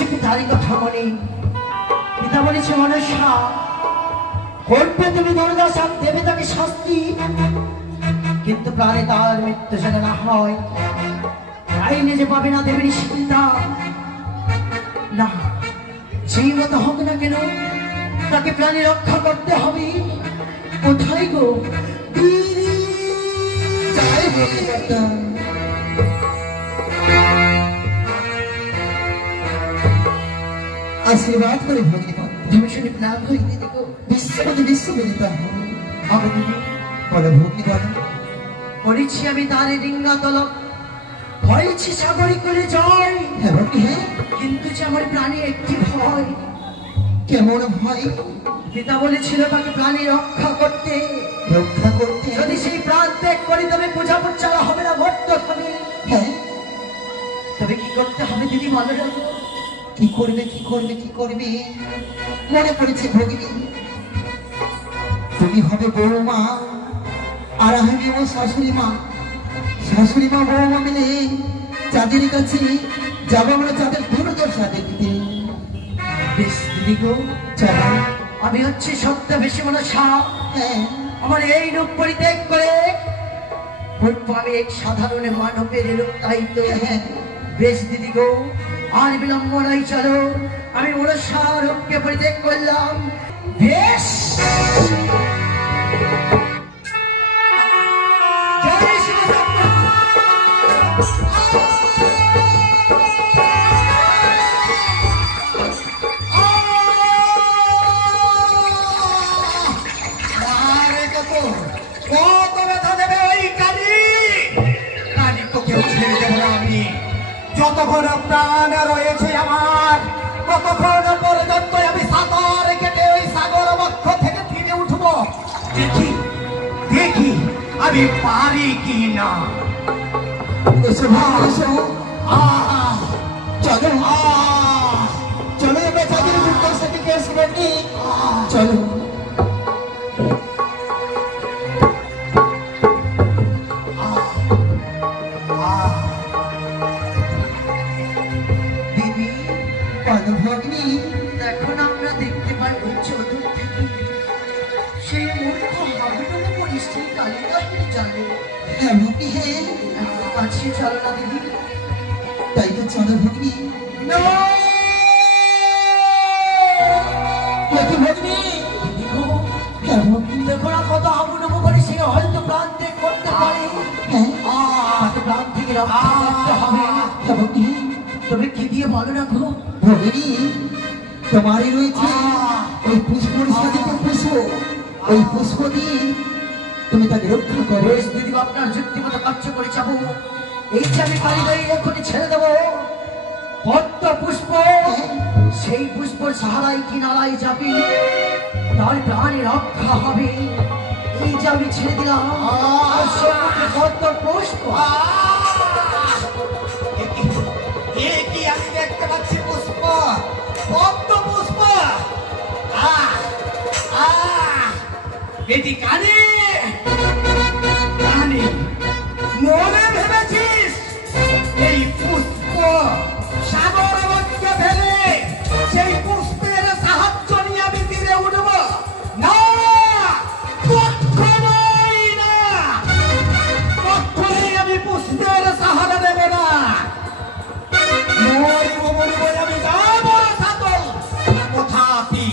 বলেছে পিতারই কথা মনে। পিতা বলেছে মনসা করবে তুমি দুর্গা সাপ দেবে তাকে শাস্তি, কিন্তু প্রাণে তার মৃত্যু যেন না হয়। আইনে যে পাবে না দেবের সীতা না, সেই মতো হোক না কেন তাকে প্রাণে রক্ষা করতে হবে। কোথায় গো দিদি? आशीर्वाद करे भगवान তুমি শুনে প্রাণ হয়ে দিদি গো। विश्वपति विश्वविदिता হবে দিদি। বলো ভগবান করেছি আমি তারে ডিঙ্গা তলব, হয়েছি সাগরী করে জয়। হ্যাঁ ভক্তি হ্যাঁ, কিন্তু যে আমার প্রাণে একটি ভয়। কেমন ভয়? পিতা বলেছিল তাকে প্রাণী রক্ষা করতে, রক্ষা করতে। যদি সেই প্রাণ ত্যাগ করি তবে পূজা পূজা হবে না, মরতে হবে। হ্যাঁ তবে কি করতে হবে দিদি বলো না গো? কি করবে কি করবে কি করবে? মনে পড়েছে ভগিনী তুমি হবে বৌমা আর আমি ও শাশুড়ি মা। শাশুড়ি মা বৌমা মিলে চাঁদের কাছে যাবো আমরা চাঁদের দুর্দশা দেখতে। বেশ দিদি গো চলো। আমি হচ্ছে সত্য বেশি মনসা। হ্যাঁ আমার এই রূপ পরিত্যাগ করে বলবো আমি এক সাধারণ মানবের রূপ, তাই তো। বেশ দিদি গো আর বিলম্ব নাই, চলো আমি মনসা রূপকে পরিত্যাগ করলাম। বেশ জয় শ্রী যতক্ষণ প্রাণ রয়েছে আমার ততক্ষণ পর্যন্ত আমি সাঁতার কেটে ওই সাগর বক্ষ থেকে ফিরে উঠবো। দেখি দেখি আমি পারি কি না। এসো ভাই এসো। চলো চলো আমরা চাঁদের দুর্দশা থেকে আসবি। চলো এখন আমরা দেখতে পাই চতুর থেকে সেই মূর্খ হাবুডুবু পরিস্থিতি কালিদাসের জানে। হ্যাঁ ভগ্নি হ্যাঁ কাছে চলো না দিদি। তাই তো চলো ভগ্নি। ভগ্নি হ্যাঁ ভগ্নি দেখো না কত হাবুডুবু করে সে হয়তো প্রাণ ত্যাগ করতে পারে। প্রাণ থেকে রক্ষা করতে হবে। হ্যাঁ ভগ্নি তবে কি দিয়ে বলো না গো? ভগিনী তোমারই রয়েছে ওই পুষ্পর সাথে পুষ্প, ওই পুষ্প দিয়ে তুমি তাকে রক্ষা করো। বেশ দিদি আপনার যুক্তি মতো কার্য করে যাবো। এই যে আমি কারিগরি এখনই ছেড়ে দেবো পদ্ম পুষ্প, সেই পুষ্পর সাহারায় কিনারায় যাবে, তার প্রাণে রক্ষা হবে। এই যে আমি ছেড়ে দিলাম পদ্ম পুষ্প। কি আমি দেখতে পাচ্ছি পুষ্প, পদ্ম পুষ্প। এটি কানে কানে মনে ভেবেছিস এই পুষ্প সাগর মধ্যে ফেলে সেই পুষ্পের সাহায্য নিয়ে আমি তীরে উঠব না? কখনোই না, কখনোই আমি পুষ্পের সাহায্য দেব না। আমি যাবো সাতল, তথাপি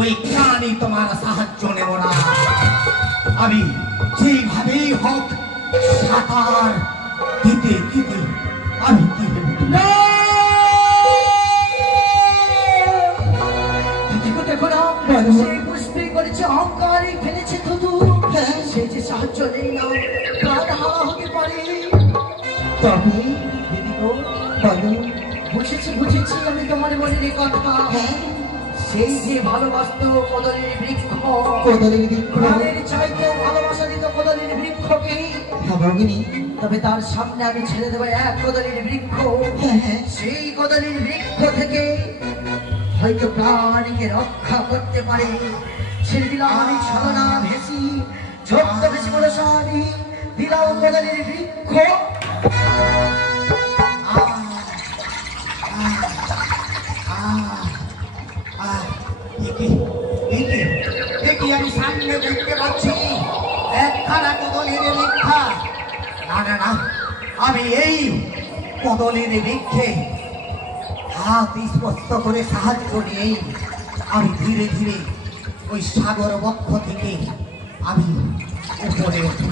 ওই প্রাণী তোমার সাহায্য নেব না। আমি যেভাবেই হোক সাঁতার দিতে দিতে আমি দেখো না সেই পুষ্পে করেছে অহংকারই ফেলেছে থুতু। সে যে সাহায্য নেই না প্রাণ হারা হতে পারে। তবে দিদি গো বলো বুঝেছি আমি তোমার মনের এই কথা। সেই যে ভালোবাসত কদলের বৃক্ষ, কদলের বৃক্ষ প্রাণের চাইতেও ভালোবাসা দিত কদলের বৃক্ষকে। হ্যাঁ ভগিনী তবে তার সামনে আমি ছেড়ে দেবো এক কদলের বৃক্ষ। সেই কদলের বৃক্ষ থেকে হয়তো প্রাণীকে রক্ষা করতে পারে। ছেড়ে দিলাম আমি ছলনা ভেসি, ছোট্ট ভেসি বলে সারি দিলাম কদলের বৃক্ষ। দেখি দেখি আমি সামনে দেখতে পাচ্ছি একখানা কদলীর বৃক্ষা। না না না, আমি এই কদলীর বৃক্ষে হাত স্পর্শ করে সাহায্য নিয়েই আমি ধীরে ধীরে ওই সাগর বক্ষ থেকে আমি উপরে উঠব।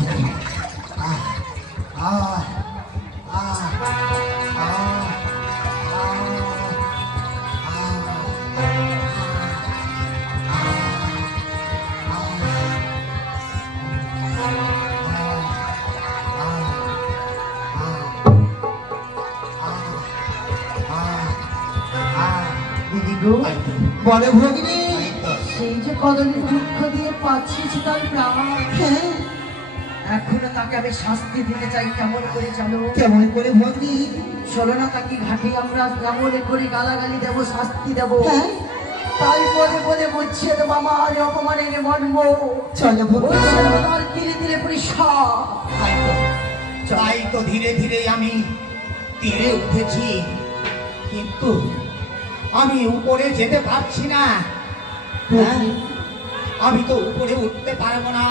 আহ আহ আহ আহ দিদি গো, বলে ভগিনী। সেই যে কদলীর বৃক্ষ দিয়ে পাচ্ছি তার প্রাণ, হ্যাঁ, এখনো তাকে আমি শাস্তি দিতে চাই। কেমন করে জানো? কেমন করে ভগিনী? চলো না, তাকে ঘাটে আমরা কেমন করে গালাগালি দেবো, শাস্তি দেবো। হ্যাঁ, তাই বলে বলে বুঝিয়ে দেবো আমার অপমানের মর্ম। চলো ভগিনী। তার ধীরে ধীরে পরিষ্কার। তাই তো ধীরে ধীরে আমি তীরে উঠেছি, কিন্তু আমি উপরে যেতে পারছি না। হ্যাঁ, আমি তো উপরে উঠতে পারবো না,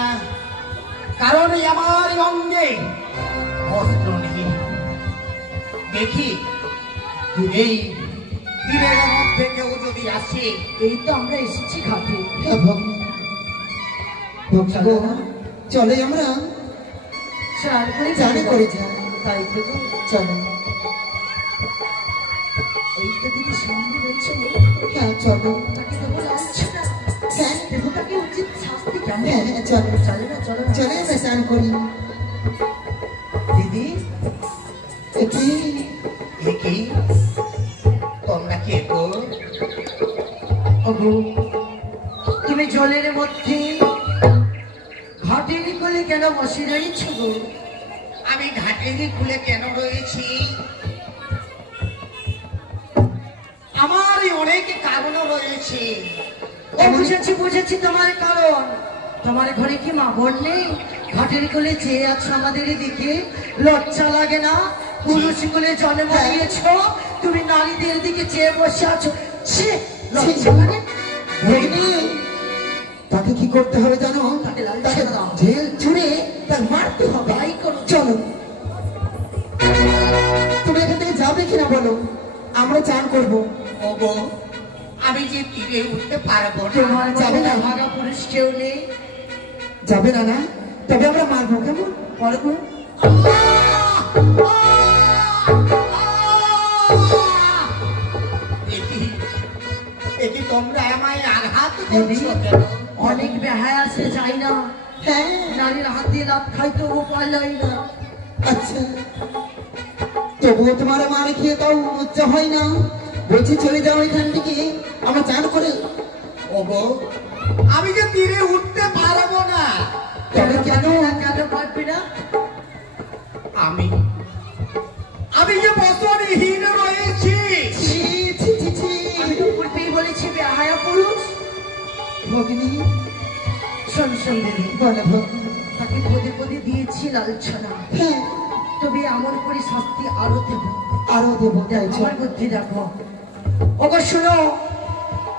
কারণ আমার অঙ্গে বস্ত্র নেই। দেখি এই তীরের মধ্যে কেউ যদি আসে। এই তো আমরা এসেছি ঘাটে। হ্যাঁ ভগিনী, ভগিনী গো, চলে আমরা চার করে জানে করে যাই। তাই তো গো। চলো। এই তো দিদি সামনে রয়েছে। হ্যাঁ চলো। তাকে দেবো লাঞ্ছনা। হ্যাঁ দেবো তাকে উচিত শাস্তি। কেমন? হ্যাঁ হ্যাঁ, চলো। চলে না, চলো না। চলে আমরা স্নান করি। দিদি এটি দেখি তোমরা কে গো? ওগো, তুমি জলের মধ্যে ঘাটের কোলে কেন বসে রয়েছ গো? আমি ঘাটেরই খুলে কেন রয়েছি? আমার অনেক কারণ রয়েছে। ও বুঝেছি বুঝেছি তোমার কারণ। তোমার ঘরে কি মা বোন নেই? ঘাটের কোলে চেয়ে আছো আমাদের দিকে, লজ্জা লাগে না? পুরুষ কোলে জন্ম দিয়েছ, তুমি নারীদের দিকে চেয়ে বসে আছো। ছি, লজ্জা লাগে? ভগিনী, তাকে কি করতে হবে জানো? তাকে লাল তাকে ছেড়ে দাও। জেল ছুঁড়ে তার মারতে হবে। তাই করো। চলো, তুমি এখান থেকে যাবে কিনা বলো, আমরা চান করবো। ওগো, আমি যে তীরে উঠতে পারবো না। তোমার যাবে যাবে না? না, ভাগা পুরুষ কেউ নেই। যাবে না না? তবে আমরা মারবো, কেমন? পরবো এটি তোমরা আমায় আঘাত করছো কেন? অনেক বেহায় আছে, যাই না। হ্যাঁ, নারীর হাত দিয়ে লাভ খাইতে ও পারলাই না। আচ্ছা, তবুও তোমার মার খেয়ে তাও লজ্জা হয় না? বলছি চলে যাও এখান থেকে, আমরা চান করে। ওগো, আমি যে তীরে উঠতে পারবো না। তবে কেন? কেন পারবে না? আমি আমি যে বসনহীন রয়েছি। ছি, ছি, ছি, ছি। আমি তো পূর্বেই বলেছি বেহায়া পুরুষ। ভগিনী, শোন শোন দিদি, বলো ভগিনী। তাকে পদে পদে দিয়েছি লালছনা, হ্যাঁ, তবে এমন করে শাস্তি আরো দেব। আরো দেবো, তাই চল। আমার বুদ্ধি দেখো। ওগো শুনো,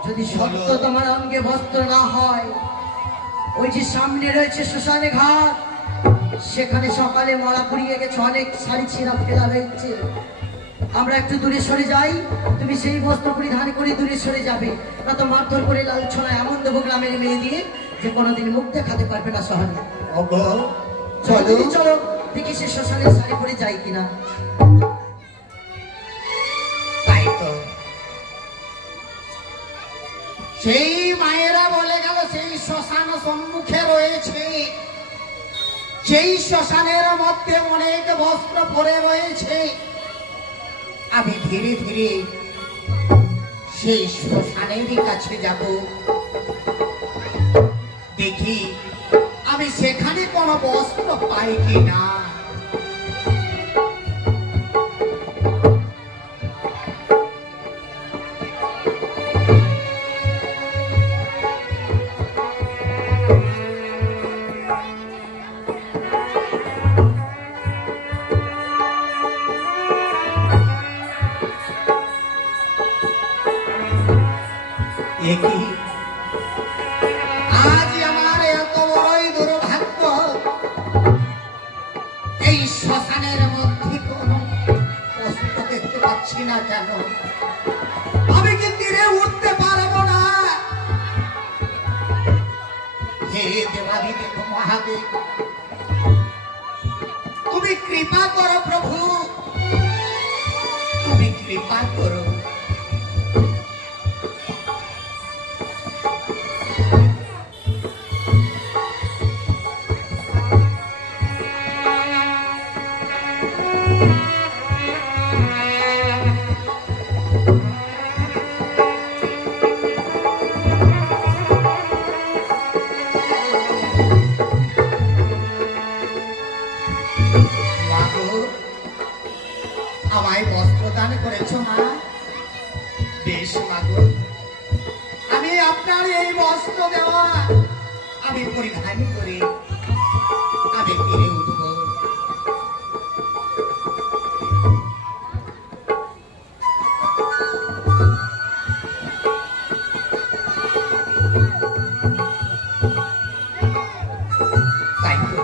যদি সত্য তোমার অঙ্গে বস্ত্র না হয়, ওই যে সামনে রয়েছে শ্মশানে ঘাট, সেখানে সকালে মরা পুড়িয়ে গেছে, অনেক শাড়ি ছেঁড়া ফেলা রয়েছে। আমরা একটু দূরে সরে যাই, তুমি সেই বস্ত্র পরিধান করে দূরে সরে যাবে, না তো মারধর করে লালছনায় এমন দেবো গ্রামের মেয়ে দিয়ে যে কোনোদিন মুখ দেখাতে পারবে না শহরে। ওগো, চলো। চলো দেখি সে শ্মশানের শাড়ি পরে যাই কিনা। তাই তো সেই মায়েরা বলে গেল সেই শ্মশান সম্মুখে রয়েছে, সেই শ্মশানের মধ্যে অনেক বস্ত্র পরে রয়েছে। আমি ধীরে ধীরে সেই শ্মশানেরই কাছে যাব, দেখি আমি সেখানে কোনো বস্ত্র পাই কিনা। একই না কেন? আমি কি তীরে উঠতে পারবো না? হে দেবাদিদেব মহাদেব, তুমি কৃপা করো প্রভু, তুমি কৃপা করো। আমায় বস্ত্র দান করেছো মা, বেশ মাগো, আমি আপনার এই বস্ত্র দেওয়া আমি পরিধান করি আমি তীরে উঠব। তাই তো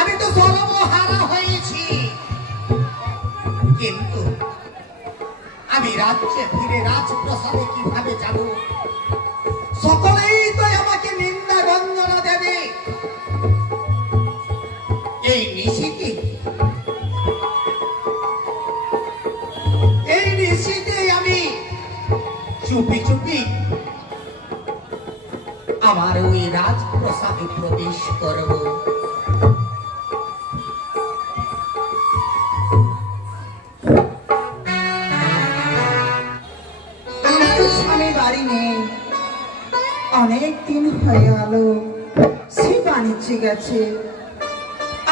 আমি তো সর্বহারা হয়েছি, কিন্তু আমি রাজ্যে ফিরে রাজপ্রাসাদে কিভাবে যাব? সকলেই তো আমাকে নিন্দা গঞ্জনা দেবে। এই নিশীতে আমি চুপি চুপি আমার ওই রাজপ্রাসাদে প্রবেশ করব। স্বামী বাড়ি নেই, অনেক দিন হয়ে গেল সে বাণিজ্যে গেছে।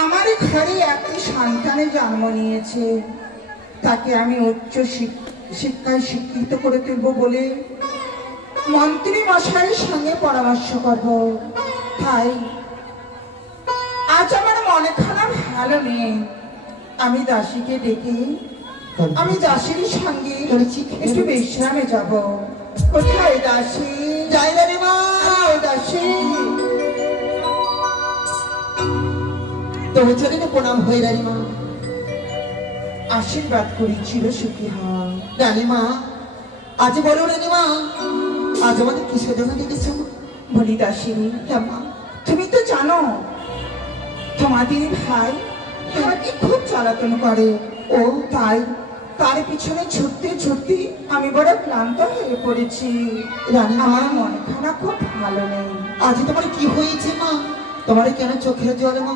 আমার ঘরে একটি সন্তানের জন্ম নিয়েছে, তাকে আমি উচ্চ শিক্ষায় শিক্ষিত করে তুলব বলে মন্ত্রী মশাইয়ের সঙ্গে পরামর্শ করব। তাই আজ আমার মনে খারাপ ভালো নেই, আমি দাসীকে ডেকে আমি দাসীর সঙ্গে একটু বিশ্রামে যাব। কোথায় দাসী? যাই রে মা, দাসী তোমার চরণে প্রণাম হয়ে রানীমা। আশীর্বাদ করি, চির সুখী হও। রানীমা, আজ বলো রানীমা, আজ আমাদের কিসের জন্য ডেকেছো? বলি দাসী, তুমি তো জানো তোমাদের ভাই আমাকে খুব জ্বালাতন করে। ও তাই তার পিছনে ছুটতে ছুটতে আমি বড় ক্লান্ত হয়ে পড়েছি। রানীমা, আমার মন খারাপ খুব ভালো নেই। আজ তোমার কি হয়েছে মা? তোমার কেন চোখের জল মা?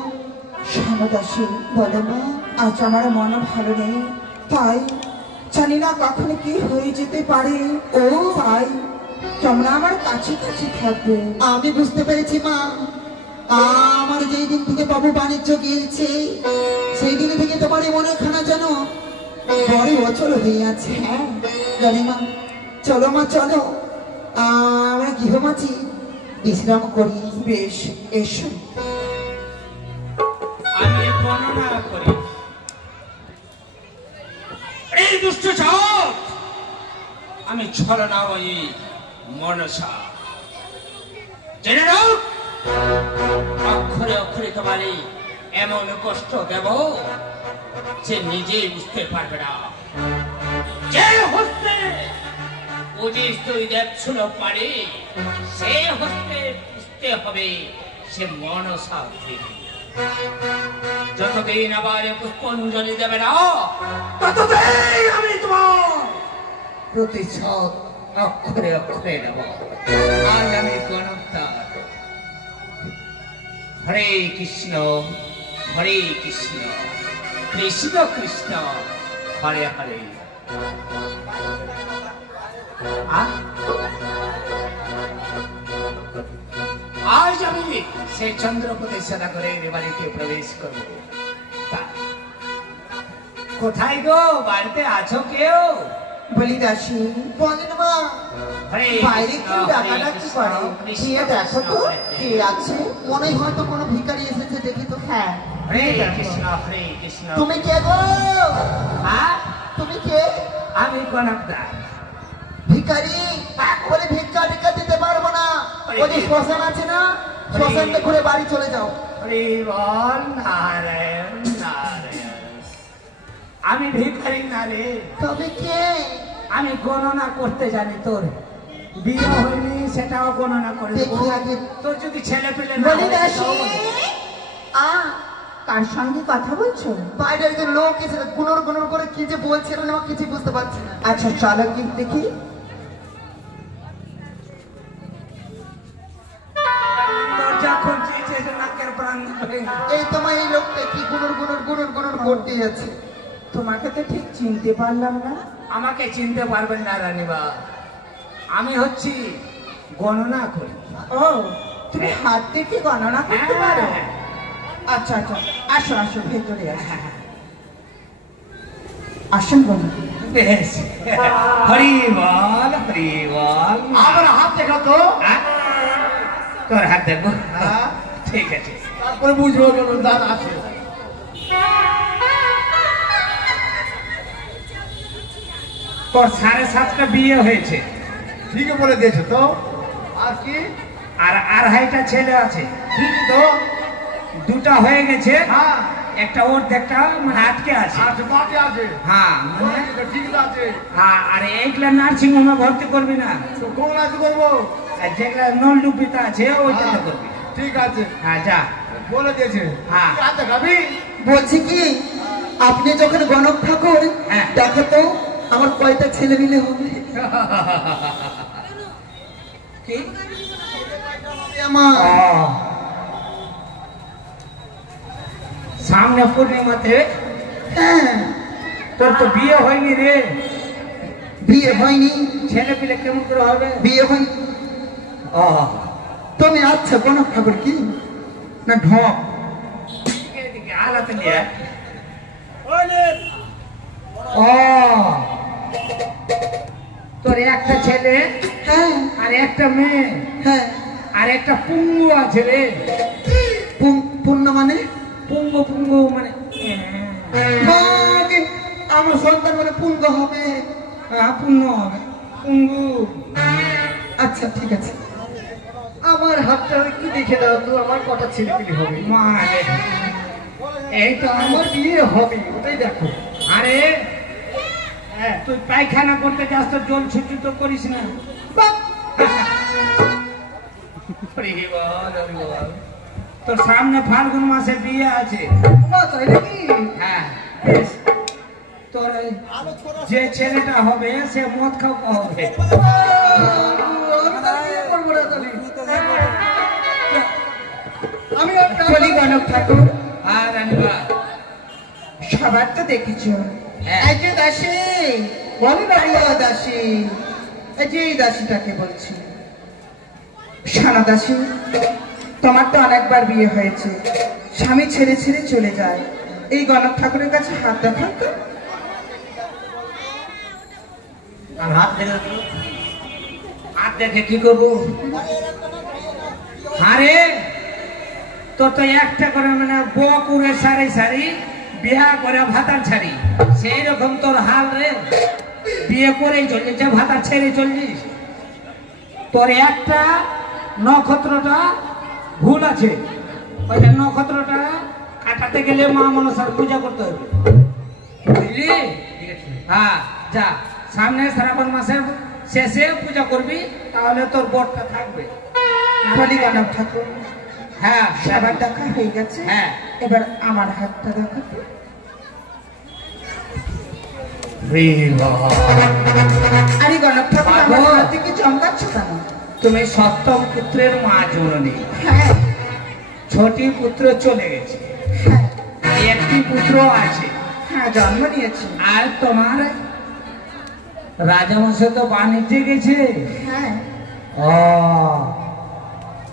শোনো দাসী, বলো মা। আজ আমার মন ভালো নেই, তাই জানি না কখন কি হয়ে যেতে পারে। ও তাই তোমরা আমার কাছে কাছে থাকবে। আমি বুঝতে পেরেছি মা, আমার যেই দিন থেকে বাবু বাণিজ্য গিয়েছে সেই দিন থেকে তোমার এই মনে খানা যেন বড় অচল হয়ে আছে। হ্যাঁ রানীমা, চলো মা চলো, আমরা গৃহমাছি বিশ্রাম করি। বেশ, এসো। আমি বর্ণনা করি। এই দুষ্ট চাঁদ, আমি ছলনাময়ী মনসা। জেনে নাও, অক্ষরে অক্ষরে তোমারে এমন কষ্ট দেব যে নিজেই বুঝতে পারবে না। যে হস্তে পঁচিশ দুই দেব ছিল পারে, সে হস্তে বুঝতে হবে সে মনসা দেবী। যতদিন আবার পুষ্পাঞ্জলি দেবে না, ততদিন আমি তোমার প্রতিশোধ অক্ষরে অক্ষরে নেব। আজ আমি গণতার। হরে কৃষ্ণ হরে কৃষ্ণ, কৃষ্ণ কৃষ্ণ হরে হরে। আজ আমি সেই চন্দ্রপতি সদাগরের বাড়িতে প্রবেশ করব। কোথায় গো, বাড়িতে আছো কেউ? বলি দাসী, বলেন মা। হরে বাইরে কৃষ্ণ, কেউ হরে ডাকাডাকি কৃষ্ণ, করে, কৃষ্ণ গিয়ে দেখো তো কৃষ্ণ, কে আছে। মনে হয় তো কোনো ভিখারি এসেছে, দেখি তো। হ্যাঁ, হরে কৃষ্ণ হরে কৃষ্ণ। তুমি কে গো? হ্যাঁ, তুমি কে? আমি কনকদার। ভিখারি? বলে ভিক্ষা ভিক্ষা দিতে পারবো না। ওই যে শ্মশান আছে না, শ্মশানটা ঘুরে বাড়ি চলে যাও। হরি বল নারায়ণ নারায়ণ। আমি ভিখারি না রে, তবে কে? আমি গণনা করতে জানি। তোর বিয়ে হয়নি সেটাও গণনা করে দেবো। দেখি আগে। তোর যদি ছেলে পেলে না বলি হয়, দাসী, সেটাও বলে দেবো। কার সঙ্গে কথা বলছো? বাইরে একজন লোক এসে গুনর গুনর করে কি যে বলছিলেন আমার কিছু বুঝতে পারছি না। আচ্ছা চলো কি দেখি। তোর যখন চেয়েছে যে নাকের প্রাণ ধরে গেল। এই তোমার এই লোকটা কি গুনর গুনর গুনর গুনর করতে যাচ্ছে। তোমাকে তো ঠিক চিনতে পারলাম না। আমাকে চিনতে পারবেন না রানীবা, আমি হচ্ছি গণনা করি। ও, তুমি হাত দেখে গণনা করতে পারো? আচ্ছা আচ্ছা, আসো আসো, ভেতরে আসো। আসুন বলুন। বেশ, হরি বল হরি বল। আমার হাত দেখা তো, হ্যাঁ? তোর হাত দেখো। হ্যাঁ। ঠিক আছে। তারপরে বুঝবো কেন দাঁত আছে। তোর 7.5টা বিয়ে হয়েছে, ঠিকই বলে দিয়েছে তো। আর কি? আর 2.5টা ছেলে আছে। ঠিক তো। 2টা হয়ে গেছে, হ্যাঁ, একটা ওর মানে আটকে আছে। আছে বাকি আছে। হ্যাঁ মানে ঠিক আছে। হ্যাঁ, আর এইগুলা নার্সিং হোমে ভর্তি করবি না, তো কোন আছে করবো? আর যেগুলা নলডুবিতে আছে ওইটাতে করবি। ঠিক আছে, হ্যাঁ যা। বলে দিয়েছে। হ্যাঁ। আচ্ছা খাবি? বলছি কি, আপনি যখন গণক ঠাকুর, হ্যাঁ। দেখো তো আমার কয়টা ছেলে মিলে হবে। কি? আমার ও, সামনে পূর্ণিমাতে হ্যাঁ, তোর তো বিয়ে হয়নি রে, বিয়ে হয়নি। ছেলে পিলে কেমন করে হবে? বিয়ে হয়নি। ও, তুমি আচ্ছা গণক ঠাকুর কি না ঢপ? এদিকে আলাতে নিয়ে ও, তোর একটা ছেলে হ্যাঁ আর একটা মেয়ে হ্যাঁ। আর একটা পুঙ্গু আছে রে। পূর্ণ মানে পুঙ্গু মানে মাগে, আমার সন্তান মানে পুঙ্গ হবে। পুঙ্গ হবে, পুঙ্গু। আচ্ছা ঠিক আছে, আমার হাতটা একটু দেখে দাও তো, আমার কটা ছেলে মিলে হবে। মানে এই তো আমার বিয়ে হবে, ওটাই দেখো। আরে তুই পায়খানা করতে যাস তো জল ছুটি তো করিস না। বাহ! হরি বল, হরি বল। তোর সামনে ফাল্গুন মাসে বিয়ে আছে। বাহ, তাই নাকি? হ্যাঁ, বেশ। তোর এই যে ছেলেটা হবে সে মদ খাওয়া হবে। আমি তাহলে বিয়ে করবো না তাহলে। আমি বলি গণক ঠাকুর, আর রানীবা, সবার তো দেখেছ। হ্যাঁ। এই যে দাসী, বলো না প্রিয় দাসী, এই যে এই দাসীটাকে বলছি। সানা দাসী, তোমার তো অনেকবার বিয়ে হয়েছে, স্বামী ছেড়ে ছেড়ে চলে যায়, এই গণক ঠাকুরের কাছে হাত দেখান তো। আর হাত দেখে হাত দেখে কি করবো? আরে তোর তো একটা করে মানে বকুরে সারি সারি বিয়া করে ভাতার ছাড়ি, সেই রকম তোর হাল রে। বিয়ে করেই চলছিস, ভাতার ছেড়ে চলছিস। তোর একটা নক্ষত্রটা ভুল আছে, ওইটা নক্ষত্রটা কাটাতে গেলে মা মনসার পূজা করতে হবে, বুঝলি? হ্যাঁ যা, সামনে শ্রাবণ মাসের শেষে পূজা করবি, তাহলে তোর বরটা থাকবে। বলি গণক ঠাকুর, হ্যাঁ সবার দেখা হয়ে গেছে, হ্যাঁ। এবার আমার হাতটা দেখো তো। আরে গণক ঠাকুর, আমার বাবা। হাত থেকে চমকাচ্ছ কেন? তুমি সপ্তম পুত্রের মা জননী, হ্যাঁ ছোটি পুত্র চলে গেছে, হ্যাঁ একটি পুত্র আছে, হ্যাঁ, জন্ম নিয়েছে। আর তোমার রাজামশাই তো বাণিজ্যে গেছে। হ্যাঁ ও,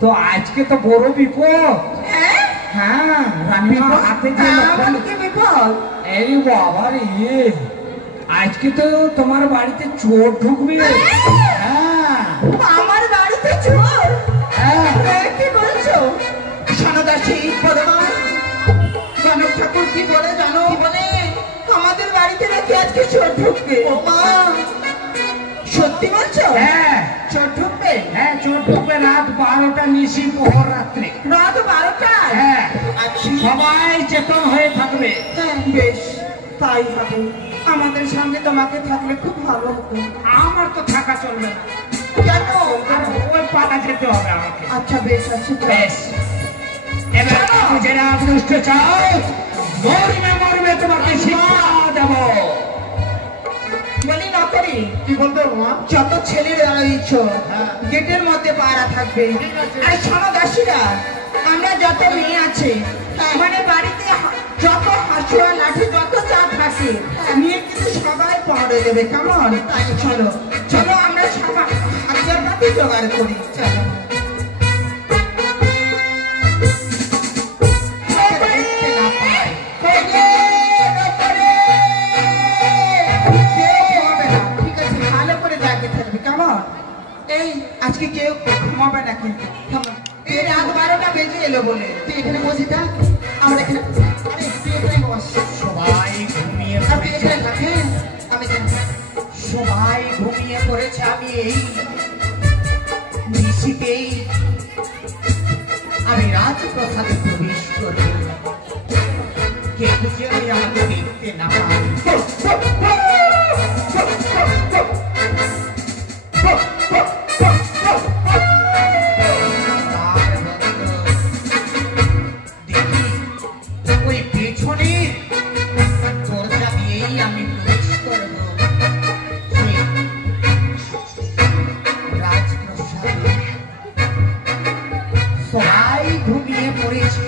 তো আজকে তো বড় বিপদ। হ্যাঁ, হ্যাঁ, রানীমা হাতে যে আমার কি বিপদ? এই বাবা রে, আজকে তো তোমার বাড়িতে চোর ঢুকবে। হ্যাঁ আমার বাড়িতে চোর? হ্যাঁ। এ, কি বলছো? সনদাসী ভগবান, গণক ঠাকুর কি বলে জানো? বলে আমাদের বাড়িতে নাকি আজকে চোর ঢুকবে। ও মা, সত্যি বলছো? হ্যাঁ চোর ঢুকবে? হ্যাঁ, চোর ঢুকবে রাত 12টা নিশি প্রহর রাত্রে। রাত 12টায়? হ্যাঁ, আচ্ছা, সবাই চেতন হয়ে থাকবে। হ্যাঁ, বেশ। তাই হবে। আমাদের সঙ্গে তোমাকে থাকলে খুব ভালো হতো। আমার তো থাকা চলবে না, কেন? আর ওই পাতা যেতে হবে আমাকে। আচ্ছা বেশ আছে, যাও। বেশ, এবার যারা দুষ্ট চাও মরবে মরবে তোমাকে শিক্ষা দেব। বলি না করি, কি বলতে হবে মা? যত ছেলেরা রয়েছ হ্যাঁ। গেটের মধ্যে পাড়া থাকবে। ঠিক আছে। আর শোনো দাসীরা, আমরা যত মেয়ে আছে মানে বাড়িতে যত হাসুয়া লাঠি যত চাপ থাকে নিয়ে কিন্তু সবাই পাড়ে দেবে, কেমন? তাই চলো চলো আমরা সবাই হাজার পাতি জোগাড় করি, চলো। দেখতে না পাই। কেউ ঘুমাবে না, ঠিক আছে? ভালো করে জাগে থাকবে, কেমন? এই আজকে কেউ ঘুমাবে না কিন্তু, কেমন? এই রাত 12টা বেজে এলো বলে তুই এখানে বসে থাক, আমরা এখানে আরে তুই এখানে বস, সবাই ঘুমিয়ে আপনি এখানে থাক, হ্যাঁ? আমি জানি। সবাই ঘুমিয়ে পড়েছে, আমি এই নিশিতেই আমি রাজপ্রসাদে প্রবেশ করব। কেউ যেন আমাকে দেখতে না পায়। দেখি ওই পেছনের দরজা দিয়েই আমি প্রবেশ করব সেই রাজপ্রাসাদে। সবাই ঘুমিয়ে পড়েছে।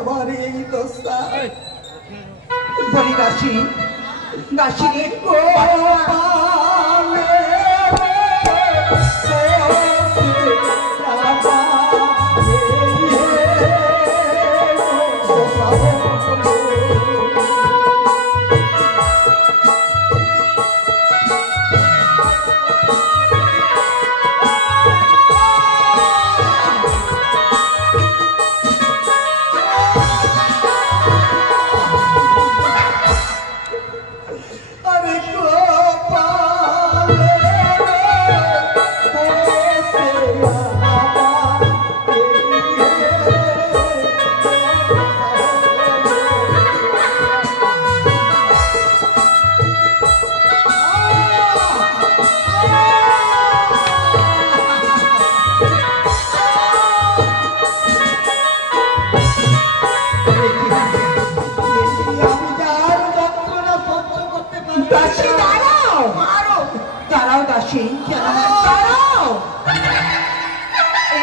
আমার এই দশা বলি দাসী, দাসী রে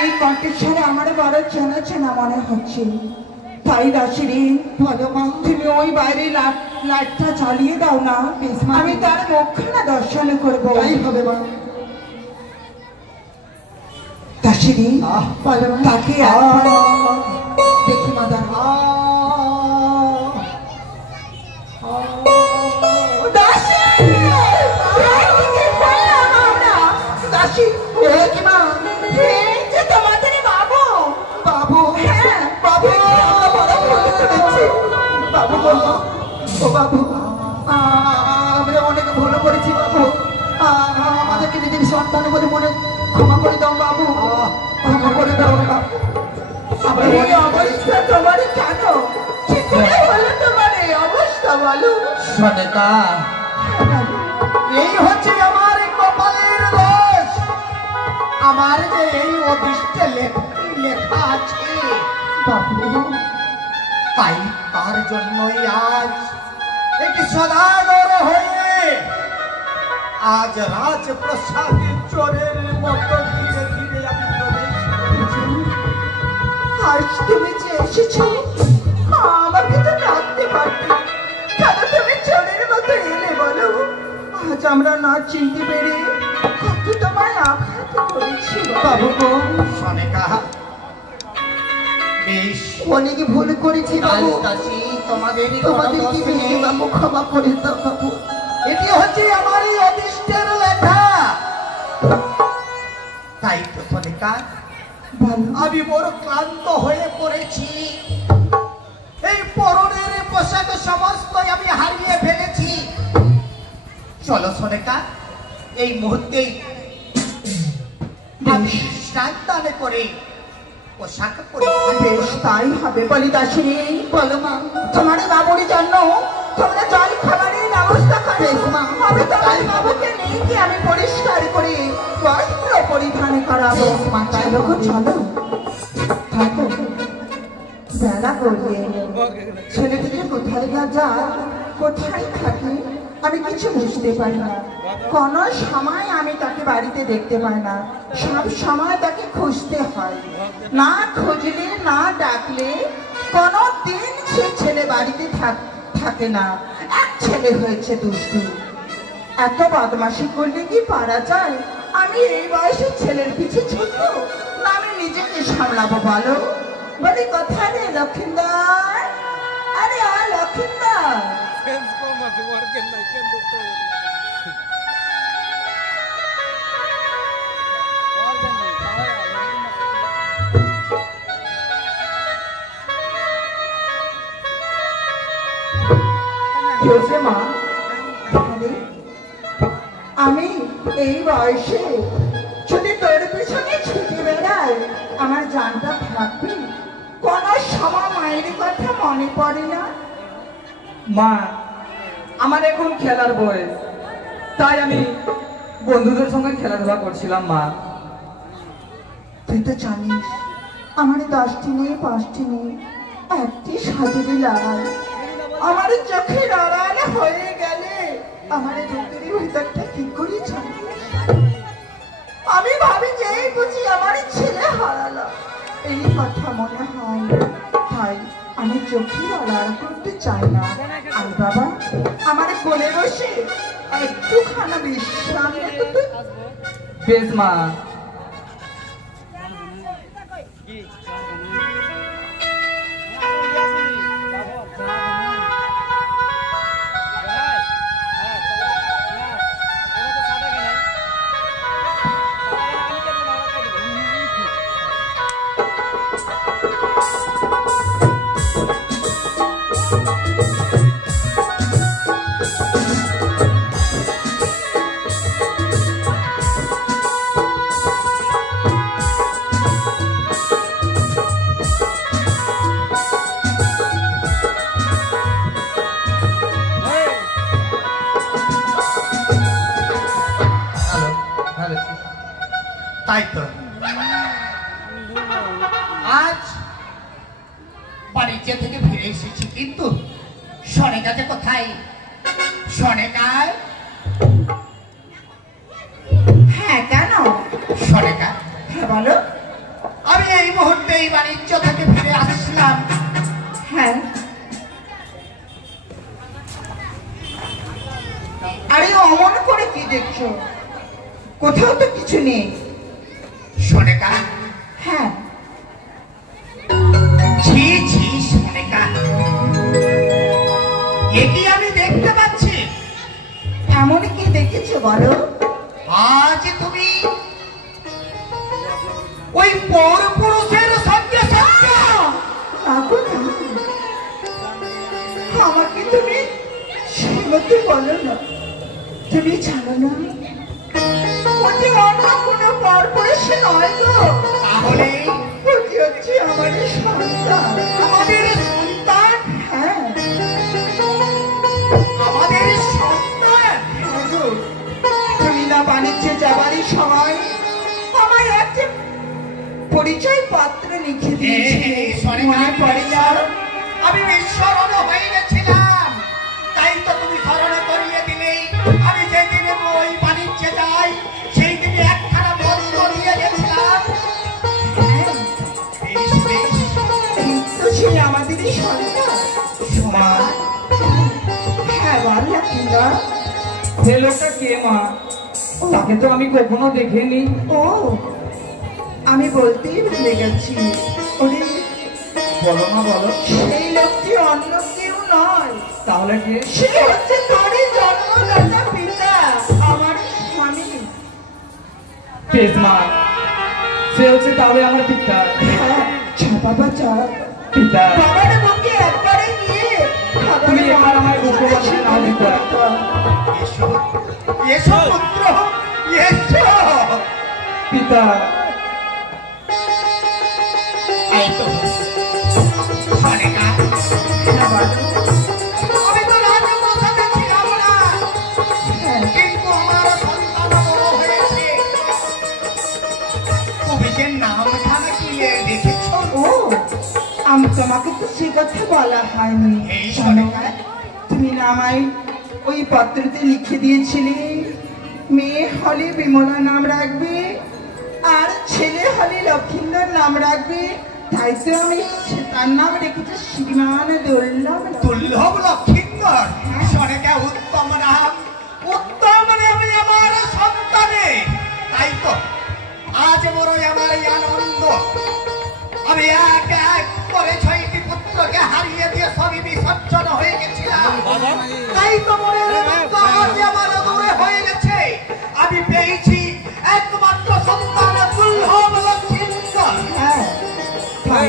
এই কণ্ঠস্বরে আমার বড় চেনা চেনা মনে হচ্ছে। তাই দাসিনী বলো মা। তুমি ওই বাইরে লাইটটা চালিয়ে দাও না, বেশ মা। আমি তার মুখখানা দর্শন করবো। তাই হবে মা। দাসিনী বলো মা। তাকে একবার দেখি মা দাঁড়া। দাসী এ কি মা? এই যে তোমাদের বাবু। বাবু, হ্যাঁ বাবু, বড় ভুল করেছি। বাবু গো, ও বাবু, আমরা অনেক ভুল করেছি বাবু। আমাদেরকে নিজের সন্তান বলে মনে ক্ষমা করে দাও বাবু, ক্ষমা করে দাও বাবু। আমরা এই অনেক- অবস্থা তোমার কেন? কি করে হলো তোমার এই অবস্থা বলো? সনেকা, এই হচ্ছে আমার কপালের দোষ। আমার যে এই অদৃষ্টে লেখা আছে, বাবু, তাই তার জন্যই আজ একটি সদাগর হয়ে আজ রাজপ্রাসাদের চোরের মতো ধীরে ধীরে আমি প্রবেশ করেছি। আজ তুমি যে এসেছো, আমাকে তো ডাকতে পারতে, কেন তুমি চোরের মতো এলে বলো? আজ আমরা না চিনতে পেরে কত তোমায় আঘাত করেছি বাবু গো, সনেকা, বেশ অনেক ভুল করেছি বাবু। দাসী, তোমাদের তোমাদেরকে বেশি বাবু ক্ষমা করে দাও বাবু। এটি হচ্ছে আমার এই অদৃষ্টের লেখা। তাই তো সনেকা, বলো আমি বড় ক্লান্ত হয়ে পড়েছি। এই পরনের পোশাক সমস্ত আমি হারিয়ে ফেলেছি। চলো সনেকা, এই মুহূর্তেই আমি স্নান করে পোশাক পরিধান বেশ করব। তাই হবে। বলি দাসিনী, বলো মা। তোমার বাবুর জন্য তোমরা জল খাবারের ব্যবস্থা করো। বেশ মা। আমি তোমার বাবুকে নিয়ে গিয়ে আমি পরিষ্কার করে বস্ত্র পরিধান করাবো। বেশ মা, তাই চলো গো, হবে। চলো থাকো। বেলা গড়িয়ে এলো। ছেলেটিকে কোথায় যায়, কোথায় থাকে আমি কিছু বুঝতে পারি না। কোনো সময় আমি তাকে বাড়িতে দেখতে পাই না, সব সময় তাকে খুঁজতে হয়। না খুঁজলে না ডাকলে কোনো দিন সে ছেলে বাড়িতে থাকে না। এক ছেলে হয়েছে দুষ্টু, এত বদমাশি করলে কি পারা যায়? আমি এই বয়সে ছেলের পিছে ছুটবো না আমি নিজেকে সামলাবো বলো? বলি কোথায় রে লক্ষিন্দর? আরে লক্ষিন্দর, কি হয়েছে মা? আরে, আমি এই বয়সে যদি তোর পিছনে ছুটে বেড়াই আমার জানটা থাকবে? কোন সময় মায়ের কথা মনে পড়ে না? মা, আমার এখন খেলার বয়স, তাই আমি বন্ধুদের সঙ্গে খেলাধুলা করছিলাম মা। তুই তো জানিস আমার 10টি নেই, 5টি নেই, একটি সাজেরই লাল। আমার চোখের আড়াল হয়ে গেলে আমার বুকের ভিতরটা কি করে জানিস? আমি ভাবি যে এই বুঝি আমার ছেলে হারালো, এই কথা মনে হয়, তাই আমি চোখের আড়াল করতে চাই না। আর বাবা, আমার কোলে বসে একটুখানা বিশ্রাম নিতে তুই। বেশ মা। তাই তো আজ বাড়িতে থেকে ফিরে এসেছি, কিন্তু সনেকাতে কোথায়? সনেকায়? হ্যাঁ কেন? সনেকা, হ্যাঁ বলো। আমি এই মুহূর্তে এই বাণিজ্য থেকে ফিরে আসলাম, ছি ছি সোনিকা, এ কি আমি দেখতে পাচ্ছি? এমন কি দেখেছো বলো? আজ তুমি ওই পর পুরুষের সঙ্গে সঙ্গে রাখো না, আমাকে তুমি সেমতে বলো না। তুমি জানো না ওটি অন্য কোনো পরপুরুষে নয় গো, তাহলে ওটি হচ্ছে আমাদের সন্তান। আমাদের সন্তান, হ্যাঁ আমাদের সন্তান। হ্যাঁ গো, তুমি না বাণিজ্যে যাবারই সময় আমায় একটা পরিচয় পত্র লিখে দিয়েছিলে, মনে পড়ে না? আমি বিস্মরণ হয়ে গেছিলাম, তাই তো তুমি স্মরণ করিয়ে দিলে। আমি যেদিন ওই বাণিজ্যে যাই সেই দিনে একখানা পত্র নিয়ে গেছিলাম। বেশ বেশ, এই তো সেই আমাদেরই সন্তান। মা, হ্যাঁ বল লক্ষ্মীন্দর। সে লোকটা কে মা? তাকে তো আমি কখনো দেখিনি। ও, আমি বলতেই ভুলে গেছি। ওরে, বলো মা বলো। সেই লোকটি অন্য কেউ নয়, তাহলে কে? সে হচ্ছে তোরই জন্মদাতা পিতা, আমার স্বামী। বেশ মা, সে হচ্ছে তাহলে আমার পিতা। হ্যাঁ, চা বাবা চা। পিতা, বাবার বুকে একবারে গিয়ে তুমি এবার আমার বুকে বসে নাও পিতা। এসো এসো পুত্র, এসো। পিতা, এই তো সোনিকা, হ্যাঁ, বলো। আমি তো রাজপ্রাসাদে ছিলাম না, হ্যাঁ, কিন্তু আমার সন্তান বড় হয়েছে। তুমি যে নামখানা কি দেখেছ? ও, আমি তোমাকে তো সে কথা বলা হয়নি। এই শোনো, সোনিকা, তুমি না আমায় ওই পত্রতে লিখে দিয়েছিলে মেয়ে হলে বিমলা নাম রাখবে আর ছেলে হলে লক্ষিন্দর নাম রাখবে, তাই তো আমি তার নাম রেখেছি শ্রীমান দুর্লভ। দুর্লভ লক্ষিন্দর। সোনিকা, উত্তম নাম, উত্তম নামে আমার সন্তানে। তাই তো আজ বড়ই আমার এই আনন্দ। আমি এক এক করে 6টি পুত্রকে হারিয়ে দিয়ে সবই বিসর্জন হয়ে গেছিলাম। তাই তো মনের দুঃখ আজ আমার দূরে হয়ে গেছে। আমি পেয়েছি একমাত্র সন্তান দুর্লভ লক্ষিন্দর। হ্যাঁ, তাই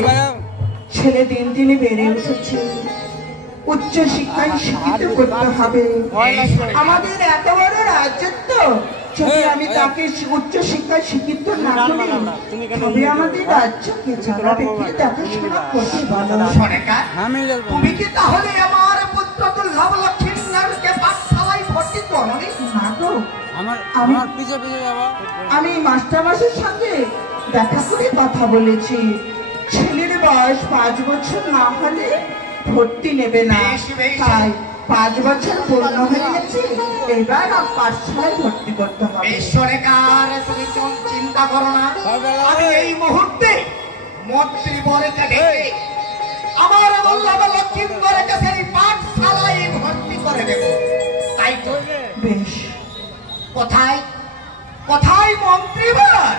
ছেলে দিন দিনে বেড়ে উঠেছে, উচ্চ শিক্ষায় শিক্ষিত করতে হবে। আমাদের এত বড় রাজ্যত্ব, যদি আমি তাকে উচ্চ শিক্ষায় শিক্ষিত না করি তবে আমাদের রাজ্যকে যারা দেখে দেখাশোনা করতে ভালো। সোনিকা, তুমি কি তাহলে আমার পুত্র দুর্লভ লক্ষিন্দরকে পাঠশালায় ভর্তি করনি? না গো, আমি মাস্টারমশাইয়ের সঙ্গে দেখা করে কথা বলেছি, ছেলের বয়স 5 বছর না হলে ভর্তি নেবে না। বেশ, বেশ। তাই 5 বছর পূর্ণ হয়ে গেছে, এবার পাঠশালায় ভর্তি করতে হবে। ঈশ্বরেকার তুমি চিন্তা করো না, আমি এই মুহূর্তে মন্ত্রীবরকে ডেকে আমার দুর্লভ লক্ষিন্দরকে সেই পাঠশালায় ভর্তি করে দেব। তাই তো বেশ, কোথায় কোথায় মন্ত্রীবর?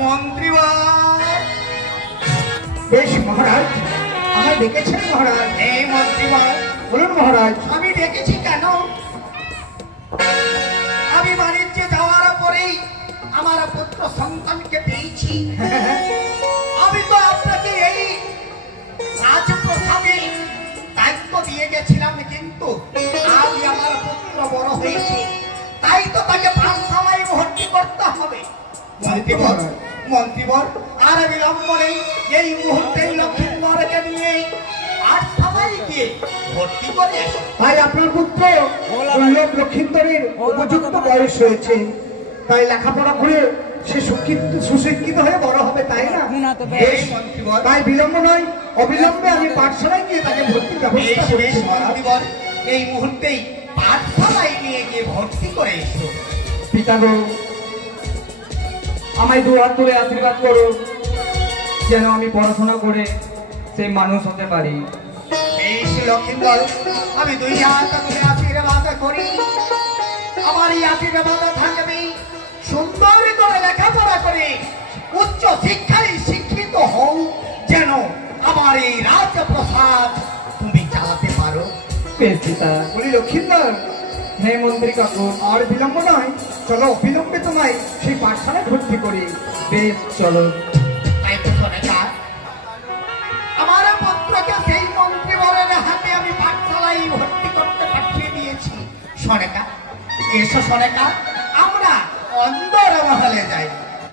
মন্ত্রীবর, বেশ মহারাজ, আমায় ডেকেছেন মহারাজ? এই মন্ত্রীবর, বলুন মহারাজ। আমি ডেকেছি কেন? আমি বাণিজ্যে যাওয়ার পরেই আমার পুত্র সন্তানকে পেয়েছি। আমি তো আপনাকে এই রাজপ্রসাদে দায়িত্ব দিয়ে গেছিলাম, কিন্তু আজ আমার পুত্র বড় হয়েছে, তাই তো তাকে পাঠশালায় ভর্তি করতে হবে। মন্ত্রীবর, মন্ত্রীবর, আর বিলম্ব নেই, এই মুহূর্তে লক্ষিন্দরকে নিয়ে পাঠশালায় গিয়ে ভর্তি করে এসো। তাই আপনার পুত্র দুর্লভ লক্ষিন্দরের উপযুক্ত বয়স হয়েছে, তাই লেখাপড়া করে সে সুশিক্ষিত হয়ে বড় হবে, তাই না? বেশ মন্ত্রীবর, তাই বিলম্ব নয়, অবিলম্বে আমি পাঠশালায় গিয়ে তাকে ভর্তির ব্যবস্থা বেশ বেশ করছি মহারাজ। মন্ত্রীবর, এই মুহূর্তেই পাঠশালায় নিয়ে গিয়ে ভর্তি করে এসো। পিতা গো, আমায় দু হাত তুলে আশীর্বাদ করো, যেন আমি পড়াশোনা করে সেই মানুষ হতে পারি। এই লক্ষিন্দর, আমি 2 হাত তুলে আশীর্বাদ করি। আমার এই আশীর্বাদ থাকবে সুন্দর করে লেখাপড়া করে উচ্চ শিক্ষায় শিক্ষিত হও, যেন আমার এই রাজপ্রসাদ তুমি চালাতে পারো। বেশ পিতা। বলি লক্ষিন্দর, হ্যাঁ মন্ত্রী কাকু। আর বিলম্ব নয়, চলো অবিলম্বে তোমায় সেই পাঠশালায় ভর্তি করি। বেশ চলো। তাই তো সনেকা, আমার পুত্রকে সেই মন্ত্রীবরের হাতে আমি পাঠশালায় ভর্তি করতে পাঠিয়ে দিয়েছি। সনেকা, এসো সনেকা, আমরা অন্দর মহলে যাই।